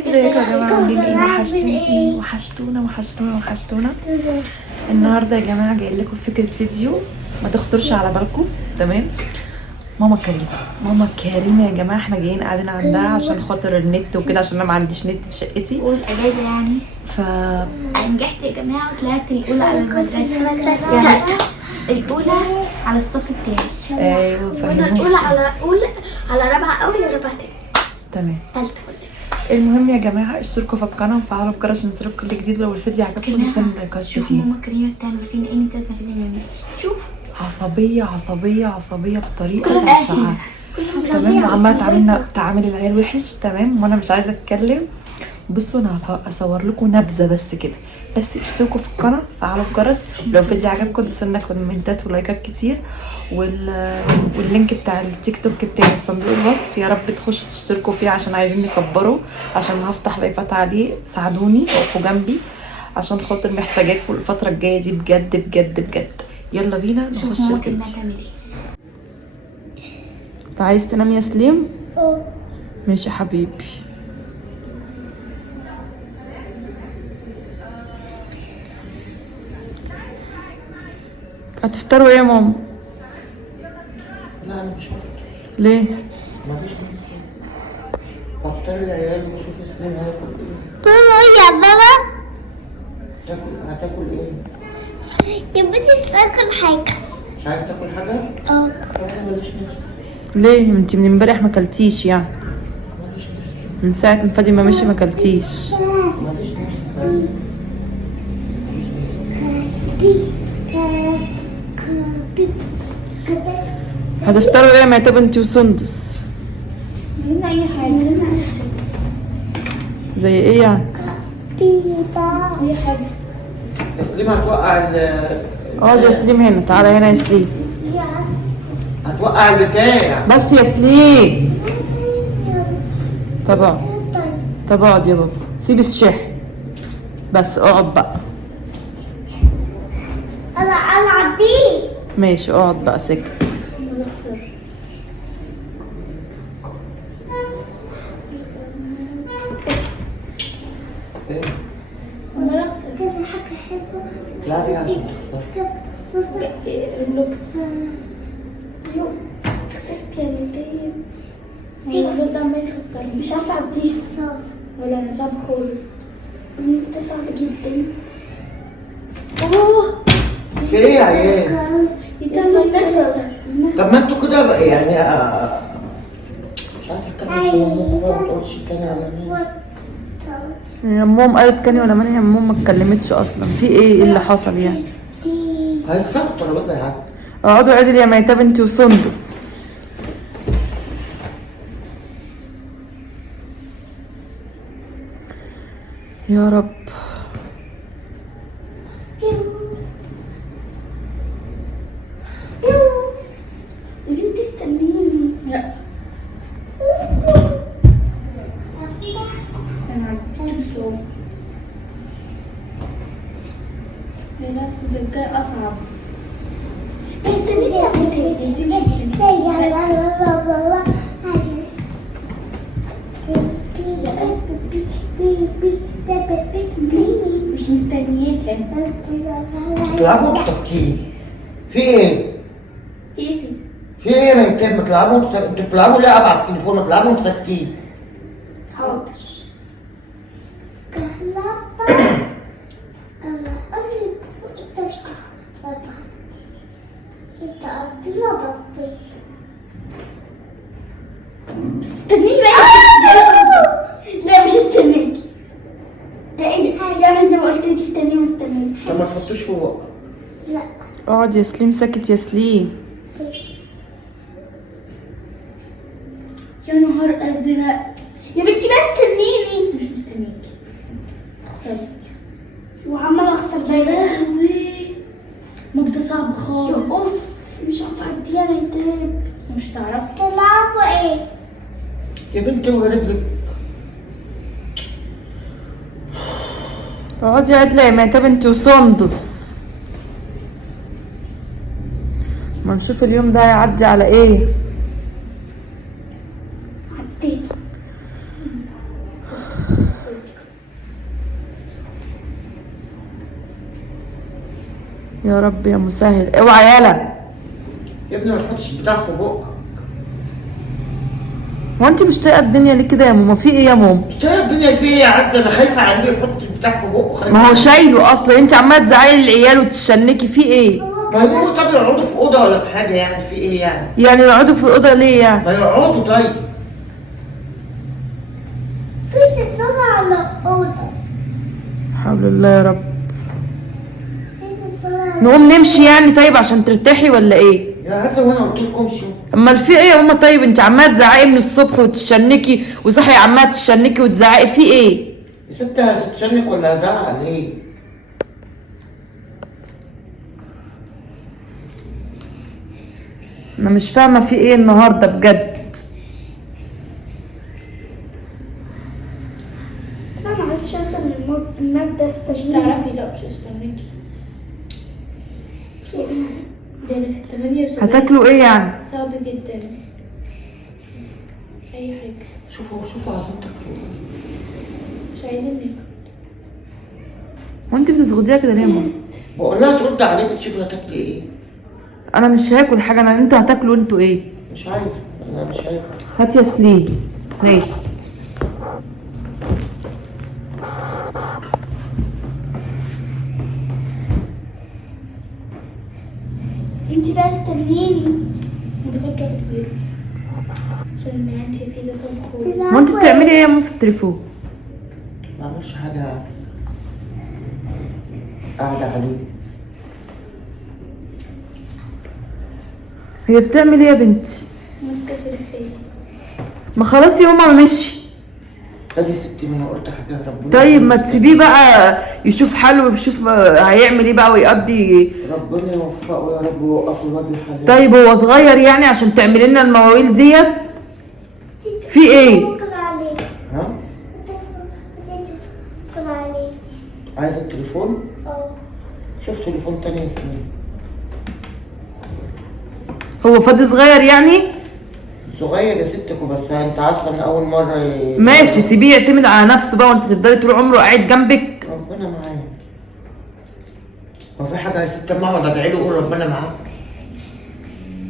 ازيكم يا جماعه؟ عاملين ايه؟ وحشتوني وحشتونا وحشتونا وحشتونا. النهارده يا جماعه جاي لكم فكره فيديو ما تخطرش على بالكم. تمام؟ ماما كريمه، ماما كريمه يا جماعه، احنا جايين قاعدين عندها عشان خاطر النت وكده، عشان انا ما عنديش نت في شقتي والاجازه يعني. نجحت يا جماعه وطلعت الاولى على المدرسه، يعني الاولى على الصف الثاني. ايوه وانا الاولى على رابعه اول ورابعه تاني. تمام. ثالثه. المهم يا جماعه اشتركوا في القناه وفعلوا الجرس عشان يوصلكم كل جديد، ولو الفيديو عجبكم يوصلوا لايكات كتير. شوفوا ماما كريمه بتعمل فينا ايه، نسيت ما فينا شوف عصبيه عصبيه عصبيه بطريقه بشعه. تمام، وعماله تعامل العيال وحش. تمام، وانا مش عايزه اتكلم. بصوا انا اصور لكم نبذه بس كده. بس اشتركوا في القناه، فعلوا الجرس، لو الفيديو عجبكم تدوسوا كومنتات ولايكات كتير، واللينك بتاع التيك توك بتاعي في صندوق الوصف. يا رب تخشوا تشتركوا فيه عشان عايزين نكبره، عشان هفتح لايفات عليه. ساعدوني وقفوا جنبي عشان خاطر محتاجاكم الفتره الجايه دي بجد بجد بجد. يلا بينا نخش الفيديو. انت عايز تنام يا سليم؟ ماشي يا حبيبي. هتفطروا ايه يا ماما؟ لا انا مش هفطر. ليه؟ مفيش نفس. بطل العيال وشوف سليم هياكل ايه. تقول يا بابا هتاكل ايه؟ يا بنتي تاكل حاجة. مش عايز تاكل حاجة؟ انا ماليش نفس. ليه؟ انت من امبارح ما اكلتيش يعني؟ ماليش نفس. من ساعة ما فادي ما مشي ما اكلتيش. ماليش نفس. هتفطروا ايه يا ميتاب انت وسندس؟ لنا اي حاجه، زي ايه يعني؟ اي حاجه. سليم هتوقع اقعد يا سليم هنا، تعالى هنا يا سليم. هتوقع البتاع. بس يا سليم. طب اقعد، طب اقعد يا بابا، سيب الشاحن بس، اقعد بقى. ألعب بيه. ماشي اقعد بقى سكت. نخسر. ايه؟ ولا نخسر. كذا حاجة حلوة. لا دي عشان تخسر. اللوكس. خسرت يا مدام. مش عارفه عمال يخسر، مش عارفه اعديها ولا انا صعب خالص. ده صعب جدا. اوه في ايه يا عيال؟ يتعمل نخسر. طب ما انتوا كده بقى يعني مش عارفه اتكلم في ماما بقى، ما تقولش تاني على مين. يا امهم قالت كاني ولا ماني، يا امهم ما اتكلمتش اصلا. في ايه اللي حصل يعني؟ هيكسبوا الطلبات يا عم. اقعدوا عدل يا ميتاب انت وسندس. يا رب. يا بنتي استنيني. لا انا عديت بصوت. لا ده الجاي اصعب. استنيني يا بنتي. مش مستنياك. تلعبوا انتوا ساكتين. في ايه؟ ايه دي؟ في ايه يا ميتين؟ ما تلعبوا انتوا بتلعبوا لعب على التليفون، ما تلعبوا انتوا ساكتين. حاضر. استنيني بقى. لا مش هستناكي. ده ايه؟ يعني انت ما قلت لي تستنيني ما استنيتش. طب ما تحطوش في بقك. اقعد يا سليم ساكت يا سليم. يا نهار ازرق يا بنتي بقى استنيني. مش مستنيكي. خسرت وعمال اخسر. ده لهوي مبدأ صعب خالص. يا اوف مش عارفه اعديها يا ميتاب. مش هتعرفي. تلعبوا ايه؟ يا بنتي ورجلك. اقعدي عدل يا ميتاب انت وسندس. ما نشوف اليوم ده هيعدي على ايه. عديت. يا رب يا مسهل. اوعى يالا. يا ابني ما تحطش بتاع في بقك. هو انت مش طايقه الدنيا ليه كده يا ماما؟ في ايه يا ماما؟ مش طايقة الدنيا فيه يا عزة، انا خايفة عليه يحط البتاع في بقه، خايفة. ما هو شايله اصلا، انت عماله تزعلي العيال وتشنكي في ايه؟ ما يقولوا طب يقعدوا في اوضه ولا في حاجه، يعني في ايه يعني؟ يعني يقعدوا في الاوضه ليه يعني؟ ما يقعدوا طيب. في الصلاة على الأوضة. حول الله يا رب. في الصلاة. نقوم نمشي يعني طيب عشان ترتاحي ولا ايه؟ يا عزة وانا قلت لكم شو؟ امال في ايه يا ماما؟ طيب انت عماله تزعقي من الصبح وتشنكي وصحي عماله تشنكي وتزعقي في ايه؟ يا ست هتتشنك ولا هزعق ليه؟ انا مش فاهمه في ايه النهارده بجد. انا ما عرفتش اوصل من المبدا استنيكي. تعرفي لا مش استنيكي. في ايه؟ ده انا في 78 هتاكلوا ايه يعني؟ صعب جدا. اي حاجه. شوفوا عايزين تاكلوا ايه؟ مش عايزين ناكل. وانت بتزغديها كده ليه يا ماما؟ بقول لها ترد عليك تشوفي هتاكلي ايه؟ انا مش هاكل حاجه، انا انتوا هتاكلوا انتوا ايه؟ مش عارف، انا مش عارف. هات يا سليم. ماشي. انت بقى استنيني. دخلت وقت كبير عشان انت في ده صبح. هو انت بتعملي ايه يا ماما في التليفون؟ ما بعملش حاجه يا عزة، قاعده عليه. هي بتعمل ايه يا بنتي؟ ماسكه سلفاتي. ما خلاص يا ماما مشي. طب يا ستي ما انا قلت حاجه ربنا. طيب ما تسيبيه بقى يشوف حاله ويشوف هيعمل ايه بقى ويقضي. ربنا يوفقه يا رب ويوقفه الواد الحلال. طيب هو صغير يعني عشان تعملي لنا المواويل ديت؟ في ايه؟ بكرة عليه. ها؟ بكرة عليه. عايز التليفون؟ اه. شوف تليفون تاني يا سنين. هو فاضي صغير يعني؟ صغير يا ستك، بس انت عارفه ان اول مره ماشي سيبيه يعتمد على نفسه بقى، وانت تفضلي طول عمره قاعد جنبك. ربنا معاك. هو في حاجه يا ست اما اقعد ادعي له اقول ربنا معاك؟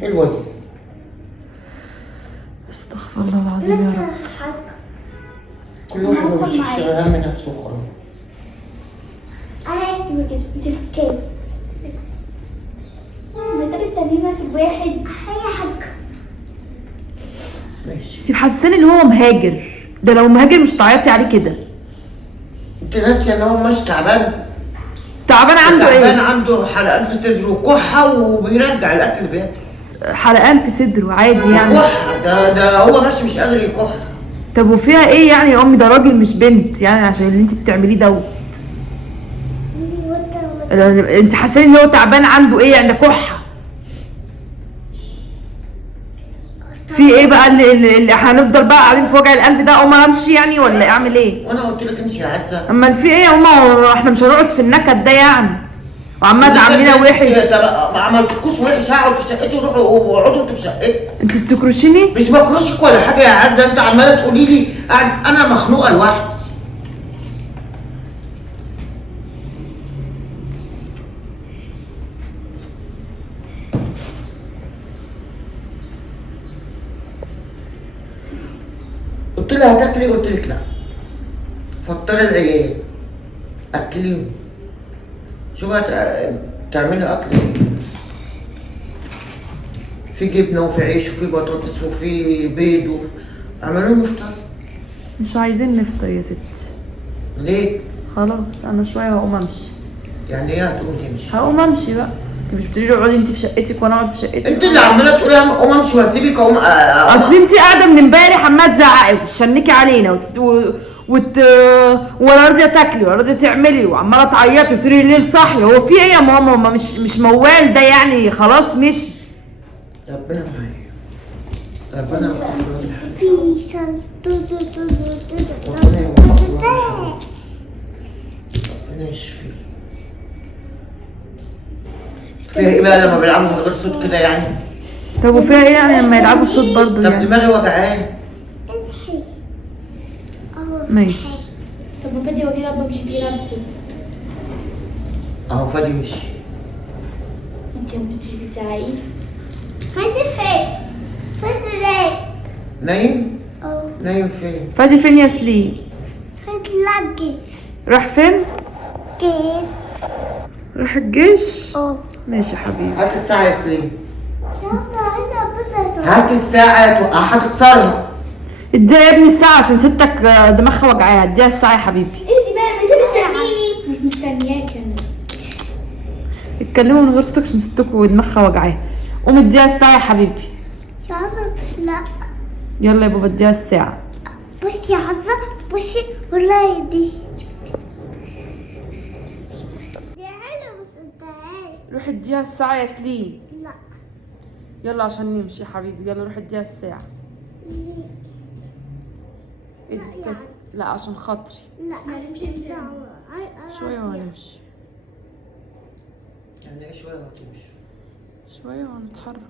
حلوه دي. استغفر الله العظيم يا لسه رب. حاجة. كل واحد ما بيشيل هم نفسه وخلاص. اهي انت في كام؟ 6. ما انت استنينا في الواحد. هي حاجة. ماشي. انت محسساني ان هو مهاجر، ده لو مهاجر مش تعيطي عليه كده. انت ناسيه ان هو مش تعبان؟ تعبان عنده تعبان، ايه؟ عنده حلقان في صدره وكحه وبيرجع الاكل اللي بياكله. حلقان في صدره عادي يعني. كحه، ده هو بس مش قادر يكح. طب وفيها ايه يعني يا امي؟ ده راجل مش بنت يعني عشان اللي انت بتعمليه دوت. انت حاسين ان هو تعبان عنده ايه يعني؟ ده كحه. في ايه بقى اللي هنفضل بقى قاعدين في وجع القلب ده؟ اقوم امشي يعني ولا اعمل ايه؟ وانا قلت لك امشي يا عزه. امال في ايه يا ماما؟ احنا مش هنقعد في النكد ده يعني، وعمال تعاملينا وحش. ما عملتكوش وحش، هقعد في شقتي وروحوا اقعدوا انتوا في شقتي. انت بتكرشيني؟ مش بكرشك ولا حاجه يا عزه، انت عماله تقولي لي انا مخنوقه لوحدي. قلت لها هتاكلي؟ قلت لك لا. فطري العيال، اكليهم. شو بقى تعملي اكل ايه؟ في جبنه وفي عيش وفي بطاطس وفي بيض اعملوا لهم افطار. مش عايزين نفطر يا ستي. ليه؟ خلاص انا شويه وهقوم امشي. يعني ايه هتقومي تمشي؟ هقوم امشي بقى. انت مش بتقولي لي اقعدي انت في شقتك وانا اقعد في شقتي؟ انت اللي عماله تقولي اقوم امشي واسيبك اقوم اصل انت قاعده من امبارح عماله تزعقي وتشنكي علينا ولا راضيه تاكلي ولا راضيه تعملي وعماله تعيطي وتقولي الليل صاحيه. هو في ايه يا ماما؟ ما مش موال ده يعني، خلاص مشي. ربنا معايا. ربنا يوفقك. ربنا يشفيك. فيها ايه بقى لما بيلعبوا من غير صوت كده يعني؟ طب وفيها ايه يعني لما يلعبوا بصوت برضه طب يعني؟ دماغي وجعان. اصحي. اهو. ماشي. طب ما فادي وكيل ابا مش بيلعب صوت. اهو فادي مشي. انت ما كنتش بتاعي. فادي فين؟ فادي ليه؟ نايم؟ اه نايم فين؟ فادي فين يا سليم؟ فادي لاقي راح فين؟ كيف؟ راح الجيش. اه ماشي يا حبيبي. هات الساعة يا سليم. يلا هنا بس هات الساعة هتكسرها. اديها يا ابني الساعة عشان ستك دماغها وجعاها، اديها الساعة يا حبيبي. انت بقى انت مستنيني. مش مستنياك انا. اتكلموا من غير صوتك عشان ستك ودماغها وجعاها. قوم اديها الساعة يا حبيبي. يلا لا يلا يا بابا اديها الساعة. بصي يا عزة بصي والله دي حلوة بس انت عارف. روح اديها الساعة يا سليم. لا يلا عشان نمشي يا حبيبي، يلا روح اديها الساعة. ادي بس. لا عشان خاطري. لا شوية وهنمشي. يعني ايه شوية وهتمشي؟ شوية وهنتحرك.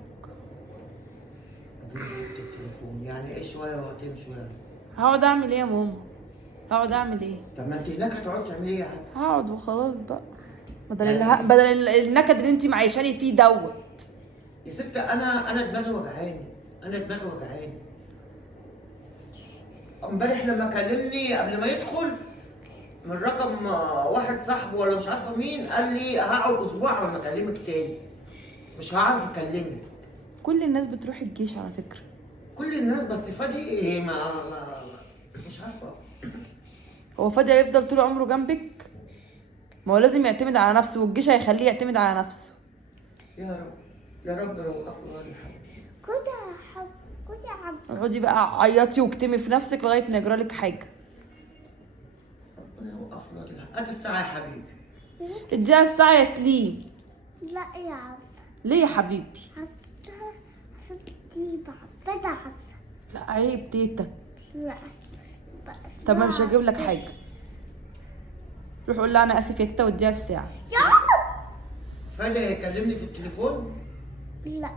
اديني جبت التليفون، يعني ايه شوية وهتمشي يعني؟ هقعد اعمل ايه يا ماما؟ هقعد اعمل ايه؟ طب ما انت هناك هتقعدي تعملي ايه يعني؟ هقعد وخلاص بقى. بدل النكد اللي انت معيشاني فيه دوت. يا ست انا دماغي وجعاني، انا دماغي وجعاني. امبارح لما كلمني قبل ما يدخل من رقم واحد صاحبه ولا مش عارفه مين، قال لي هقعد اسبوع لما اكلمك تاني، مش هعرف اكلمك. كل الناس بتروح الجيش على فكرة. كل الناس بس فادي مش عارفه. هو فادي هيفضل طول عمره جنبك؟ ما هو لازم يعتمد على نفسه، والجيش هيخليه يعتمد على نفسه. يا رب يا رب لو وقفوا غير الحاجة. كنت يا عم اقعدي بقى عيطي واكتمي في نفسك لغاية ما يجرالك حاجة. ربنا يوقفوا غير الحاجة. هات الساعة يا حبيبي. اديها الساعة يا سليم. لا يا عزة ليه يا حبيبي؟ عزة دي بعزة عزة. لا عيب تيتا. لا بس طب ما مش هجيب لك حاجة. روح قول لها انا اسف يا تيتا واديها الساعة. يا فادي هيكلمني في التليفون؟ لا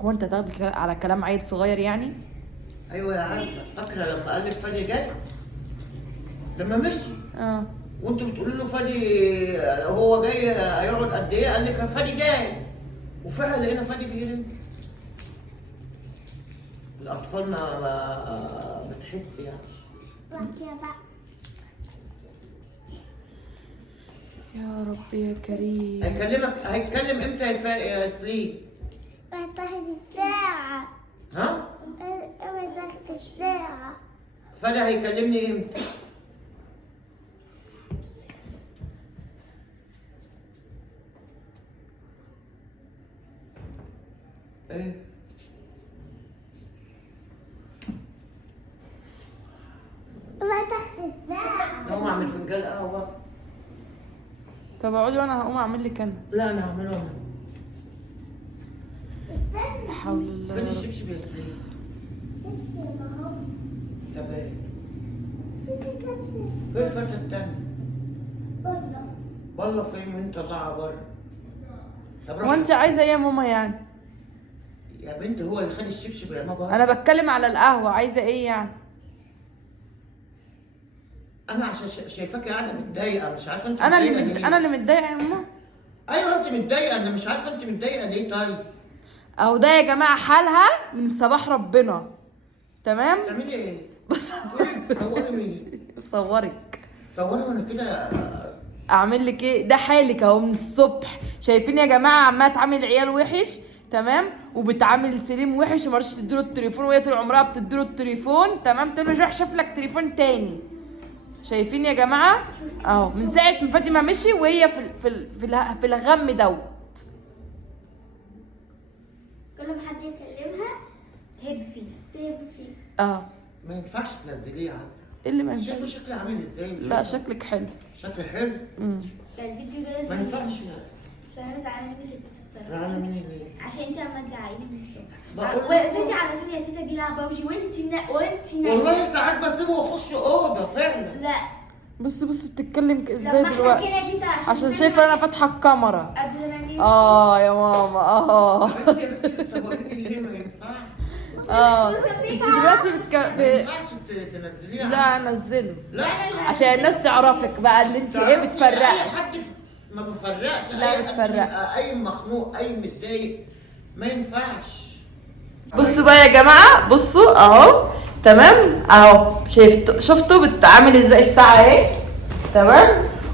هو انت تاخدي على كلام عيل صغير يعني؟ ايوه يا عزة، فاكرة لما قال لك فادي جاي؟ لما مشي اه. وانتوا بتقولوا له فادي لو هو جاي هيقعد قد ايه؟ قال لك فادي جاي، وفعلا لقينا فادي بيرن. الاطفال ما بتحس يعني. بس يا بقى يا رب يا كريم. هيتكلم امتى يا سليم؟ بتاخد الساعة. ها؟ بتاخد الساعة. فادي هيكلمني امتى؟ ايه؟ بتاخد الساعة. هقوم اعمل فنجان قهوة. طب اقعدي وانا هقوم اعمل لك انا. لا انا هعمله انا. لا حول الله فين يا رب. الشبشب يا سليم؟ تمام. فين الفترة التانية؟ والله فين من طلعها بره. طب هو انت عايزه ايه يا ماما يعني؟ يا بنت هو اللي خد الشبشب رماه بره. انا بتكلم على القهوه، عايزه ايه يعني؟ انا عشان شايفاكي قاعده متضايقه، مش عارفه انت انا متضايقة اللي ليه؟ انا اللي متضايقه يا ماما. ايوه انت متضايقه، انا مش عارفه انت متضايقه ليه. طيب اهو ده يا جماعه حالها من صباح ربنا. تمام. بتعملي ايه؟ بس صوري مين؟ بصورك. صوري وانا كده. اعمل لك ايه؟ ده حالك اهو من الصبح. شايفين يا جماعه عماله تعامل عيال وحش. تمام. وبتعامل سليم وحش وما رضتش تديله التليفون، وهي طول عمرها بتديله التليفون. تمام. تقول له روح شوف لك تليفون تاني. شايفين يا جماعه اهو من ساعه ما فاطمه مشي وهي في الغم دوت. كل ما حد يكلمها تهب فيه. اه. ما ينفعش تنزليه. ايه اللي ما شايفه ينفعش؟ شكلي عامل ازاي؟ مش لا عارفة. شكلك حلو. شكلي حلو. ده الفيديو ده ما لازم ينفعش. عشان انا زعلانه منك يا تيتا بصراحه. زعلانه مني ليه؟ عشان انت عماله تزعقيني من الصبح. بقول- وقفتي على طول يا تيتا بيلعب بابجي وانت نايمه. والله ساعات بسيبه واخش اوضه فعلا. لا بص بتتكلم ازاي لما احنا دلوقتي؟ كده يا تيتا عشان شايفه انا فاتحه الكاميرا. قبل ما نمشي. يا ماما يا بنتي بتصوريني ليه؟ ما ينفعش. انت دلوقتي ما ينفعش تنزليه. لا نزله لا عشان الناس تعرفك بقى اللي انت ايه تعرفي بتفرقي. اي حد ما بفرقش. لا أي حد بتفرق. يبقى اي مخنوق اي متضايق ما ينفعش. بصوا بقى يا جماعه، بصوا اهو تمام اهو، شفتوا بتعامل ازاي الساعه اهي تمام،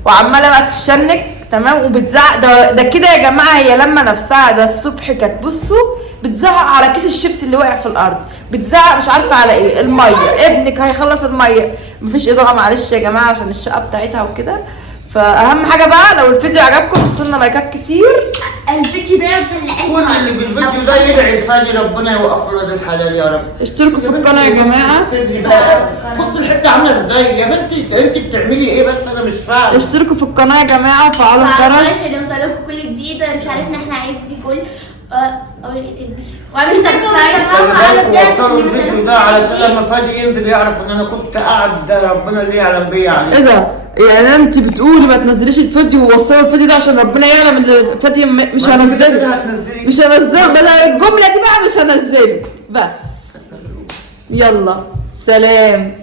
وعماله بقى تشنك تمام وبتزعق. ده كده يا جماعه هي لما نفسها ده الصبح كانت بصوا بتزعق على كيس الشيبس اللي وقع في الارض، بتزعق مش عارفه على ايه، الميه، ابنك هيخلص الميه. مفيش اضاءه معلش يا جماعه عشان الشقه بتاعتها وكده. فاهم حاجه بقى، لو الفيديو عجبكم وصلنا لايكات كتير. الفيديو ده يوصل كل اللي في الفيديو ده يدعي الفادي ربنا يوقف له الحلال يا رب. اشتركوا في القناه يا جماعه. صدري بقى بص الحته عامله ازاي يا بنتي، انت بتعملي ايه بس انا مش فاهم. اشتركوا في القناه يا جماعه وفعلوا الجرس عشان يوصلكم كل جديد. مش عارف ان احنا عايزين كل واعمل سبسكرايب وصلوا الفيديو ده علشان لما فادي ينزل يعرف ان انا كنت قاعد ربنا اللي يعلم بيا عليه. ايه ده؟ يعني انت بتقولي ما تنزليش الفيديو ووصلوا الفيديو ده عشان ربنا يعلم ان فادي مش هنزله. مش هنزله بدل الجمله دي بقى، مش هنزله بس. يلا سلام.